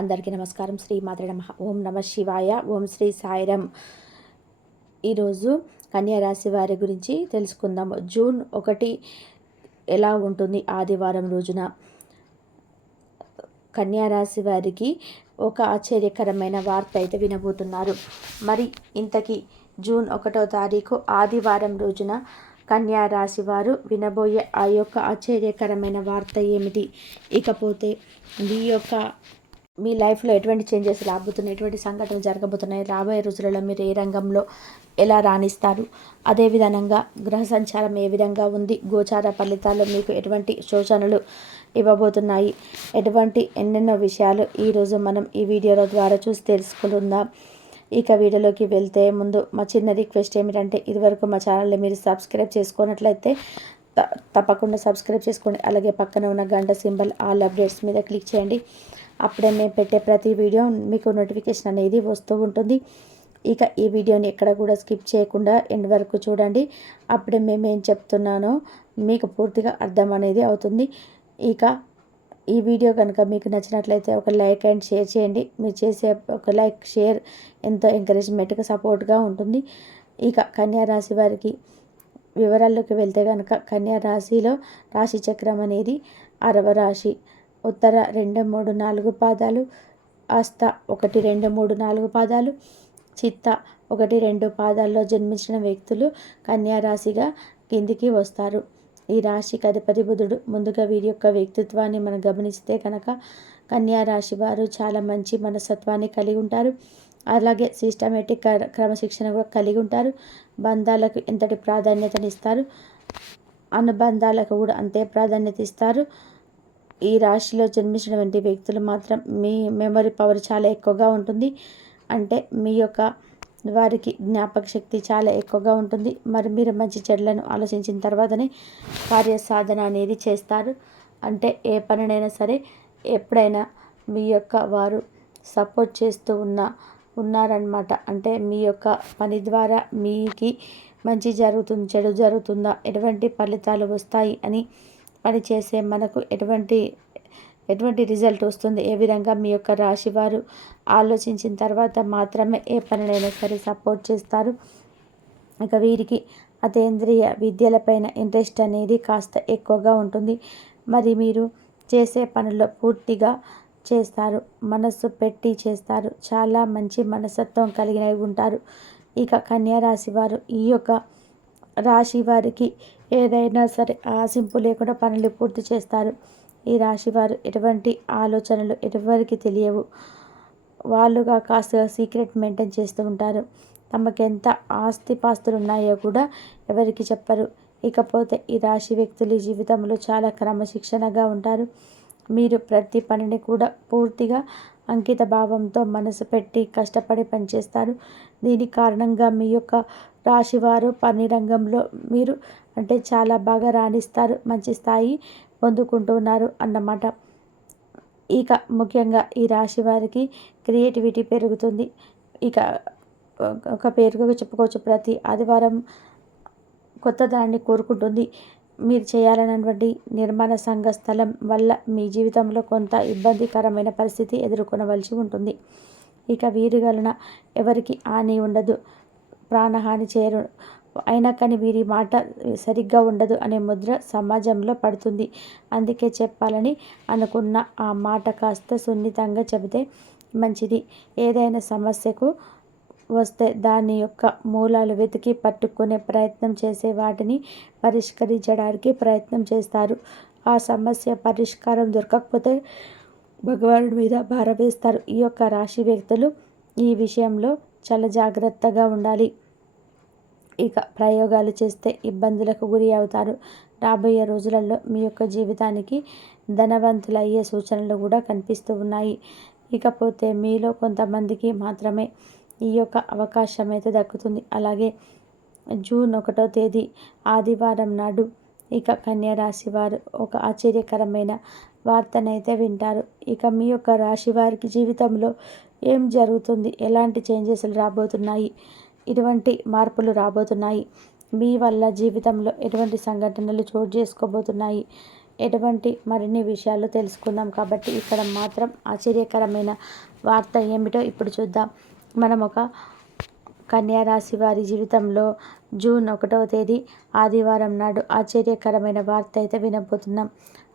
అందరికీ నమస్కారం. శ్రీ మాత్రే నమః. ఓం నమ శివాయ. ఓం శ్రీ సాయిరాం. ఈరోజు కన్యా రాశి వారి గురించి తెలుసుకుందాం. జూన్ 1 ఎలా ఉంటుంది? ఆదివారం రోజున కన్యా రాశి వారికి ఒక ఆశ్చర్యకరమైన వార్త అయితే వినబోతున్నారు. మరి ఇంతకీ జూన్ 1వ తారీఖు ఆదివారం రోజున కన్యా రాశి వారు వినబోయే ఆ యొక్క ఆశ్చర్యకరమైన వార్త ఏమిటి? ఇకపోతే మీ లైఫ్లో ఎటువంటి చేంజెస్ రాబోతున్నాయి, ఎటువంటి సంఘటనలు జరగబోతున్నాయి, రాబోయే రోజులలో మీరు ఏ రంగంలో ఎలా రాణిస్తారు, అదేవిధంగా గ్రహ సంచారం ఏ విధంగా ఉంది, గోచార ఫలితాల్లో మీకు ఎటువంటి సూచనలు ఇవ్వబోతున్నాయి, ఎటువంటి ఎన్నెన్నో విషయాలు ఈరోజు మనం ఈ వీడియోల ద్వారా చూసి తెలుసుకుందాం. ఇక వీడియోలోకి వెళ్తే ముందు మా చిన్న రిక్వెస్ట్ ఏమిటంటే, ఇదివరకు మా ఛానల్ని మీరు సబ్స్క్రైబ్ చేసుకున్నట్లయితే తప్పకుండా సబ్స్క్రైబ్ చేసుకోండి. అలాగే పక్కన ఉన్న గంట సింబల్ ఆల్ అప్డేట్స్ మీద క్లిక్ చేయండి. అప్పుడే మేము పెట్టే ప్రతి వీడియో మీకు నోటిఫికేషన్ అనేది వస్తూ ఉంటుంది. ఇక ఈ వీడియోని ఎక్కడ కూడా స్కిప్ చేయకుండా ఎండ్ వరకు చూడండి. అప్పుడే మేము ఏం చెప్తున్నానో మీకు పూర్తిగా అర్థం అనేది అవుతుంది. ఇక ఈ వీడియో కనుక మీకు నచ్చినట్లయితే ఒక లైక్ అండ్ షేర్ చేయండి. మీరు చేసే ఒక లైక్ షేర్ ఎంతో ఎంకరేజ్మెంట్గా సపోర్ట్గా ఉంటుంది. ఇక కన్యా రాశి వారికి వివరాల్లోకి వెళ్తే కనుక కన్యా రాశిలో రాశి చక్రం అనేది 6వ రాశి. ఉత్తర 2, 3, 4 పాదాలు, హస్త 1, 2, 3, 4 పాదాలు, చిత్త 1, 2 పాదాల్లో జన్మించిన వ్యక్తులు కన్యా రాశిగా కిందికి వస్తారు. ఈ రాశికి అధిపతి బుధుడు. ముందుగా వీరి యొక్క వ్యక్తిత్వాన్ని మనం గమనిస్తే కనుక కన్యా రాశి వారు చాలా మంచి మనస్తత్వాన్ని కలిగి ఉంటారు. అలాగే సిస్టమేటిక్ క్రమశిక్షణ కూడా కలిగి ఉంటారు. బంధాలకు ఎంతటి ప్రాధాన్యతనిస్తారు, అనుబంధాలకు కూడా అంతే ప్రాధాన్యత ఇస్తారు. ఈ రాశిలో జన్మించినటువంటి వ్యక్తులు మాత్రం మీ మెమరీ పవర్ చాలా ఎక్కువగా ఉంటుంది. అంటే మీ యొక్క వారికి జ్ఞాపక శక్తి చాలా ఎక్కువగా ఉంటుంది. మరి మీరు మంచి చెడులను ఆలోచించిన తర్వాతనే కార్యసాధన అనేది చేస్తారు. అంటే ఏ పనినైనా సరే ఎప్పుడైనా మీ యొక్క వారు సపోర్ట్ చేస్తూ ఉన్నారనమాట. అంటే మీ యొక్క పని ద్వారా మీకు మంచి జరుగుతుంది, చెడు జరుగుతుందా, ఎటువంటి ఫలితాలు వస్తాయి అని పని చేసే మనకు ఎటువంటి రిజల్ట్ వస్తుంది, ఏ విధంగా మీ యొక్క రాశి వారు ఆలోచించిన తర్వాత మాత్రమే ఏ పనినైనా సరే సపోర్ట్ చేస్తారు. ఇక వీరికి అతీంద్రియ విద్యలపైన ఇంట్రెస్ట్ అనేది కాస్త ఎక్కువగా ఉంటుంది. మరి మీరు చేసే పనుల్లో పూర్తిగా చేస్తారు, మనస్సు పెట్టి చేస్తారు, చాలా మంచి మనస్తత్వం కలిగిన ఉంటారు. ఇక కన్యా రాశి వారు ఈ యొక్క రాశి వారికి ఏదైనా సరే ఆశింపు లేకుండా పనులు పూర్తి చేస్తారు. ఈ రాశి వారు ఎటువంటి ఆలోచనలు ఎవరికి తెలియవు. వాళ్ళుగా కాస్త సీక్రెట్ మెయింటైన్ చేస్తూ ఉంటారు. తమకు ఎంత ఆస్తిపాస్తులు ఉన్నాయో కూడా ఎవరికి చెప్పరు. ఇకపోతే ఈ రాశి వ్యక్తులు ఈ జీవితంలో చాలా క్రమశిక్షణగా ఉంటారు. మీరు ప్రతి పనిని కూడా పూర్తిగా అంకిత భావంతో మనసు పెట్టి కష్టపడి పనిచేస్తారు. దీని కారణంగా మీ యొక్క రాశివారు పని రంగంలో మీరు అంటే చాలా బాగా రాణిస్తారు, మంచి స్థాయి పొందుకుంటున్నారు అన్నమాట. ఇక ముఖ్యంగా ఈ రాశి వారికి క్రియేటివిటీ పెరుగుతుంది. ఇక ఒక పేరుగా చెప్పుకోవచ్చు, ప్రతి ఆదివారం కొత్త దాన్ని కోరుకుంటుంది. మీరు చేయాలన్నటువంటి నిర్మాణ సంఘ స్థలం వల్ల మీ జీవితంలో కొంత ఇబ్బందికరమైన పరిస్థితి ఎదుర్కొనవలసి ఉంటుంది. ఇక వీరి వలన ఎవరికి హాని ఉండదు, ప్రాణహాని చేయరు, అయినా కానీ వీరి మాట సరిగ్గా ఉండదు అనే ముద్ర సమాజంలో పడుతుంది. అందుకే చెప్పాలని అనుకున్న ఆ మాట కాస్త సున్నితంగా చెబితే మంచిది. ఏదైనా సమస్యకు వస్తే దాని యొక్క మూలాలు వెతికి పట్టుకునే ప్రయత్నం చేసే వాటిని పరిష్కరించడానికి ప్రయత్నం చేస్తారు. ఆ సమస్య పరిష్కారం దొరకకపోతే భగవానుడి మీద భారం వేస్తారు. ఈ యొక్క రాశి వ్యక్తులు ఈ విషయంలో చాలా జాగ్రత్తగా ఉండాలి. ఇక ప్రయోగాలు చేస్తే ఇబ్బందులకు గురి అవుతారు. రాబోయే రోజులలో మీ యొక్క జీవితానికి ధనవంతులయ్యే సూచనలు కూడా కనిపిస్తూ ఉన్నాయి. ఇకపోతే మీలో కొంతమందికి మాత్రమే ఈ యొక్క అవకాశం అయితే దక్కుతుంది. అలాగే జూన్ 1వ తేదీ ఆదివారం నాడు ఇక కన్యా రాశి వారు ఒక ఆశ్చర్యకరమైన వార్తనైతే వింటారు. ఇక మీ యొక్క రాశి వారికి జీవితంలో ఏం జరుగుతుంది, ఎలాంటి చేంజెస్ రాబోతున్నాయి, ఇటువంటి మార్పులు రాబోతున్నాయి, మీ వల్ల జీవితంలో ఎటువంటి సంఘటనలు చోటు చేసుకోబోతున్నాయి, ఎటువంటి మరిన్ని విషయాలు తెలుసుకుందాం. కాబట్టి ఇక్కడ మాత్రం ఆశ్చర్యకరమైన వార్త ఏమిటో ఇప్పుడు చూద్దాం. మనం ఒక కన్యా రాశి వారి జీవితంలో జూన్ 1వ తేదీ ఆదివారం నాడు ఆశ్చర్యకరమైన వార్త అయితే వినబోతున్నాం.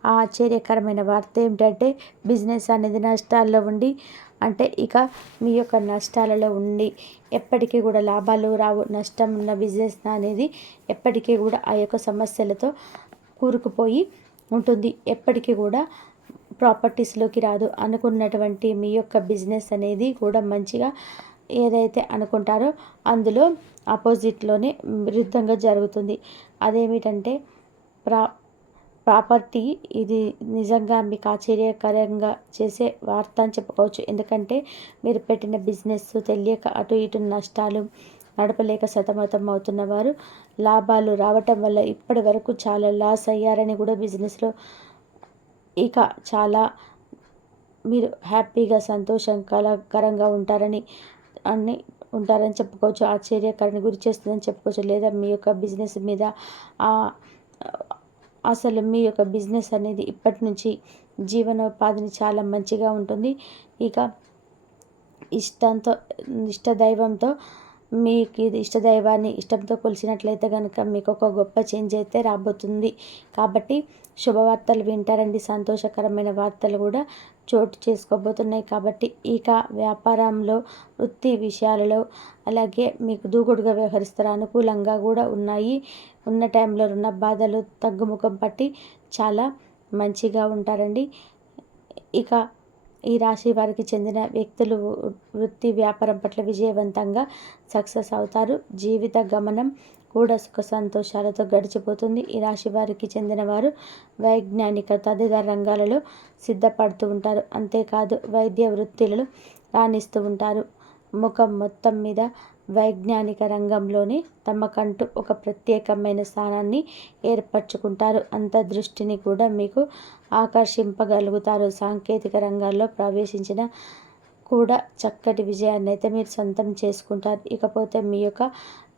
ఆ ఆశ్చర్యకరమైన వార్త ఏమిటంటే, బిజినెస్ అనేది నష్టాల్లో ఉండి, అంటే ఇక మీ యొక్క నష్టాలలో ఉండి ఎప్పటికీ కూడా లాభాలు రావు. నష్టం ఉన్న బిజినెస్ అనేది ఎప్పటికీ కూడా ఆ యొక్క సమస్యలతో కూరుకుపోయి ఉంటుంది. ఎప్పటికీ కూడా ప్రాపర్టీస్లోకి రాదు. అనుకున్నటువంటి మీ యొక్క బిజినెస్ అనేది కూడా మంచిగా ఏదైతే అనుకుంటారో అందులో ఆపోజిట్లోనే విరుద్ధంగా జరుగుతుంది. అదేమిటంటే ప్రాపర్టీ. ఇది నిజంగా మీకు ఆశ్చర్యకరంగా చేసే వార్త అని చెప్పుకోవచ్చు. ఎందుకంటే మీరు పెట్టిన బిజినెస్ తెలియక అటు ఇటు నష్టాలు నడపలేక సతమతం అవుతున్న వారు లాభాలు రావటం వల్ల ఇప్పటి వరకు చాలా లాస్ అయ్యారని కూడా బిజినెస్లో ఇక చాలా మీరు హ్యాపీగా సంతోషకరంగా ఉంటారని చెప్పుకోవచ్చు. ఆశ్చర్యకరణ గురి చేస్తుందని చెప్పుకోవచ్చు. లేదా మీ యొక్క బిజినెస్ మీద అసలు మీ యొక్క బిజినెస్ అనేది ఇప్పటి నుంచి జీవనోపాధిని చాలా మంచిగా ఉంటుంది. ఇక ఇష్టదైవంతో మీకు ఇది ఇష్టదైవాన్ని ఇష్టంతో కొలిసినట్లయితే కనుక మీకు ఒక గొప్ప చేంజ్ అయితే రాబోతుంది. కాబట్టి శుభవార్తలు వింటారండి. సంతోషకరమైన వార్తలు కూడా చోటు చేసుకోబోతున్నాయి. కాబట్టి ఇక వ్యాపారంలో, వృత్తి విషయాలలో అలాగే మీకు దూకుడుగా వ్యవహరిస్తారు. అనుకూలంగా కూడా ఉన్నాయి. ఉన్న టైంలో ఉన్న బాధలు తగ్గుముఖం పట్టి చాలా మంచిగా ఉంటారండి. ఇక ఈ రాశి వారికి చెందిన వ్యక్తులు వృత్తి వ్యాపారం పట్ల విజయవంతంగా సక్సెస్ అవుతారు. జీవిత గమనం కూడా సుఖ సంతోషాలతో గడిచిపోతుంది. ఈ రాశి వారికి చెందిన వారు వైజ్ఞానిక తదితర రంగాలలో సిద్ధపడుతూ ఉంటారు. అంతేకాదు వైద్య వృత్తులలో రాణిస్తూ ఉంటారు. ముఖం మొత్తం మీద వైజ్ఞానిక రంగంలోనే తమకంటూ ఒక ప్రత్యేకమైన స్థానాన్ని ఏర్పరచుకుంటారు. అంత దృష్టిని కూడా మీకు ఆకర్షింపగలుగుతారు. సాంకేతిక రంగాల్లో ప్రవేశించిన కూడా చక్కటి విజయాన్ని అయితే మీరు సొంతం చేసుకుంటారు. ఇకపోతే మీ యొక్క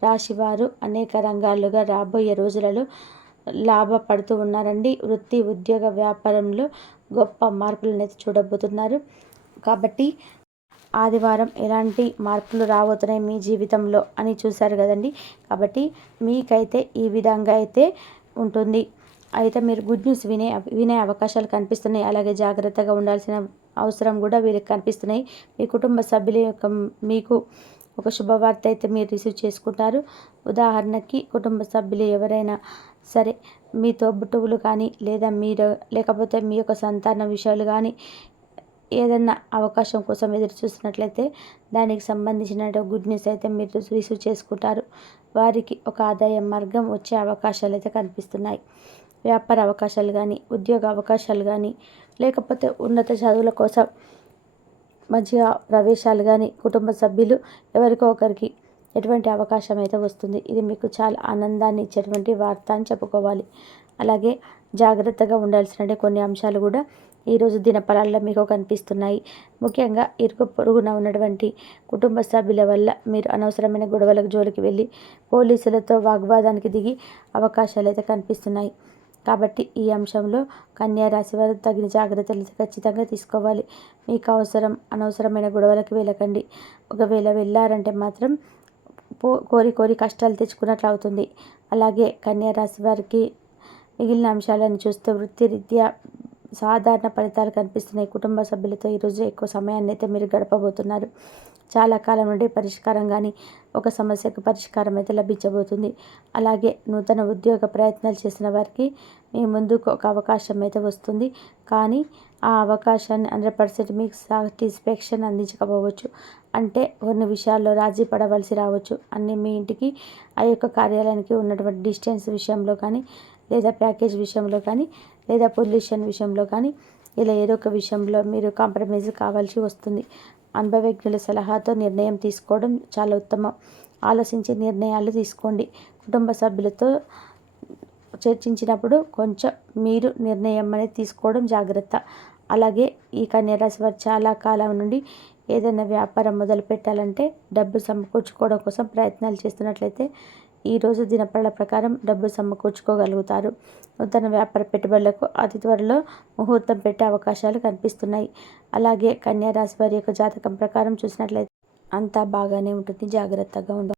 రాశివారు అనేక రంగాలుగా రాబోయే రోజులలో లాభపడుతూ ఉన్నారండి. వృత్తి, ఉద్యోగ, వ్యాపారంలో గొప్ప మార్పులను అయితే చూడబోతున్నారు. కాబట్టి ఆదివారం ఎలాంటి మార్పులు రాబోతున్నాయి మీ జీవితంలో అని చూశారు కదండి. కాబట్టి మీకైతే ఈ విధంగా అయితే ఉంటుంది. అయితే మీరు గుడ్ న్యూస్ వినే అవకాశాలు కనిపిస్తున్నాయి. అలాగే జాగ్రత్తగా ఉండాల్సిన అవసరం కూడా వీరికి కనిపిస్తున్నాయి. మీ కుటుంబ సభ్యుల యొక్క మీకు ఒక శుభవార్త అయితే మీరు రిసీవ్ చేసుకుంటారు. ఉదాహరణకి కుటుంబ సభ్యులు ఎవరైనా సరే మీ తోబుట్టువులు కానీ లేకపోతే మీ యొక్క సంతాన విషయాలు కానీ ఏదన్నా అవకాశం కోసం ఎదురు చూస్తున్నట్లయితే దానికి సంబంధించిన గుడ్ న్యూస్ అయితే మీరు రిసీవ్ చేసుకుంటారు. వారికి ఒక ఆదాయ మార్గం వచ్చే అవకాశాలు అయితే కనిపిస్తున్నాయి. వ్యాపార అవకాశాలు కానీ, ఉద్యోగ అవకాశాలు కానీ, లేకపోతే ఉన్నత చదువుల కోసం మంచిగా ప్రవేశాలు కానీ, కుటుంబ సభ్యులు ఎవరికో ఒకరికి ఎటువంటి అవకాశం అయితే వస్తుంది. ఇది మీకు చాలా ఆనందాన్ని ఇచ్చేటువంటి వార్త అని చెప్పుకోవాలి. అలాగే జాగ్రత్తగా ఉండాల్సిన కొన్ని అంశాలు కూడా ఈరోజు దినఫలాల్లో మీకు కనిపిస్తున్నాయి. ముఖ్యంగా ఇరుగు పొరుగున ఉన్నటువంటి కుటుంబ సభ్యుల వల్ల మీరు అనవసరమైన గొడవలకు జోలికి వెళ్ళి పోలీసులతో వాగ్వాదానికి దిగి అవకాశాలు అయితే కనిపిస్తున్నాయి. కాబట్టి ఈ అంశంలో కన్యా రాశి వారు తగిన జాగ్రత్తలు ఖచ్చితంగా తీసుకోవాలి. మీకు అనవసరమైన గొడవలకు వెళ్ళకండి. ఒకవేళ వెళ్ళారంటే మాత్రం కోరి కష్టాలు తెచ్చుకున్నట్లు అవుతుంది. అలాగే కన్యా రాశి వారికి మిగిలిన అంశాలను చూస్తే వృత్తిరీత్యా సాధారణ ఫలితాలు కనిపిస్తున్నాయి. కుటుంబ సభ్యులతో ఈరోజు ఎక్కువ సమయాన్ని అయితే మీరు గడపబోతున్నారు. చాలా కాలం నుండి పరిష్కారం కానీ ఒక సమస్యకు పరిష్కారం అయితే లభించబోతుంది. అలాగే నూతన ఉద్యోగ ప్రయత్నాలు చేసిన వారికి మీ ముందుకు ఒక అవకాశం అయితే వస్తుంది. కానీ ఆ అవకాశాన్ని 100% మీకు సాటిస్ఫాక్షన్ అందించకపోవచ్చు. అంటే కొన్ని విషయాల్లో రాజీ పడవలసి రావచ్చు. అన్నీ మీ ఇంటికి ఆ యొక్క కార్యాలయానికి ఉన్నటువంటి డిస్టెన్స్ విషయంలో కానీ, లేదా ప్యాకేజ్ విషయంలో కానీ, లేదా పొల్యూషన్ విషయంలో కానీ, ఇలా ఏదో ఒక విషయంలో మీరు కాంప్రమైజ్ కావాల్సి వస్తుంది. అనుభవజ్ఞుల సలహాతో నిర్ణయం తీసుకోవడం చాలా ఉత్తమం. ఆలోచించి నిర్ణయాలు తీసుకోండి. కుటుంబ సభ్యులతో చర్చించినప్పుడు కొంచెం మీరు నిర్ణయం అనేది తీసుకోవడం జాగ్రత్త. అలాగే ఈ కన్యా రాశి వారు చాలా కాలం నుండి ఏదైనా వ్యాపారం మొదలు పెట్టాలంటే డబ్బు సమకూర్చుకోవడం కోసం ప్రయత్నాలు చేస్తున్నట్లయితే ఈరోజు దినఫలాల ప్రకారం డబ్బు సమకూర్చుకోగలుగుతారు. నూతన వ్యాపార పెట్టుబడులకు అతి త్వరలో ముహూర్తం పెట్టే అవకాశాలు కనిపిస్తున్నాయి. అలాగే కన్యా రాశి వారి యొక్క జాతకం ప్రకారం చూసినట్లయితే అంతా బాగానే ఉంటుంది. జాగ్రత్తగా ఉండాలి.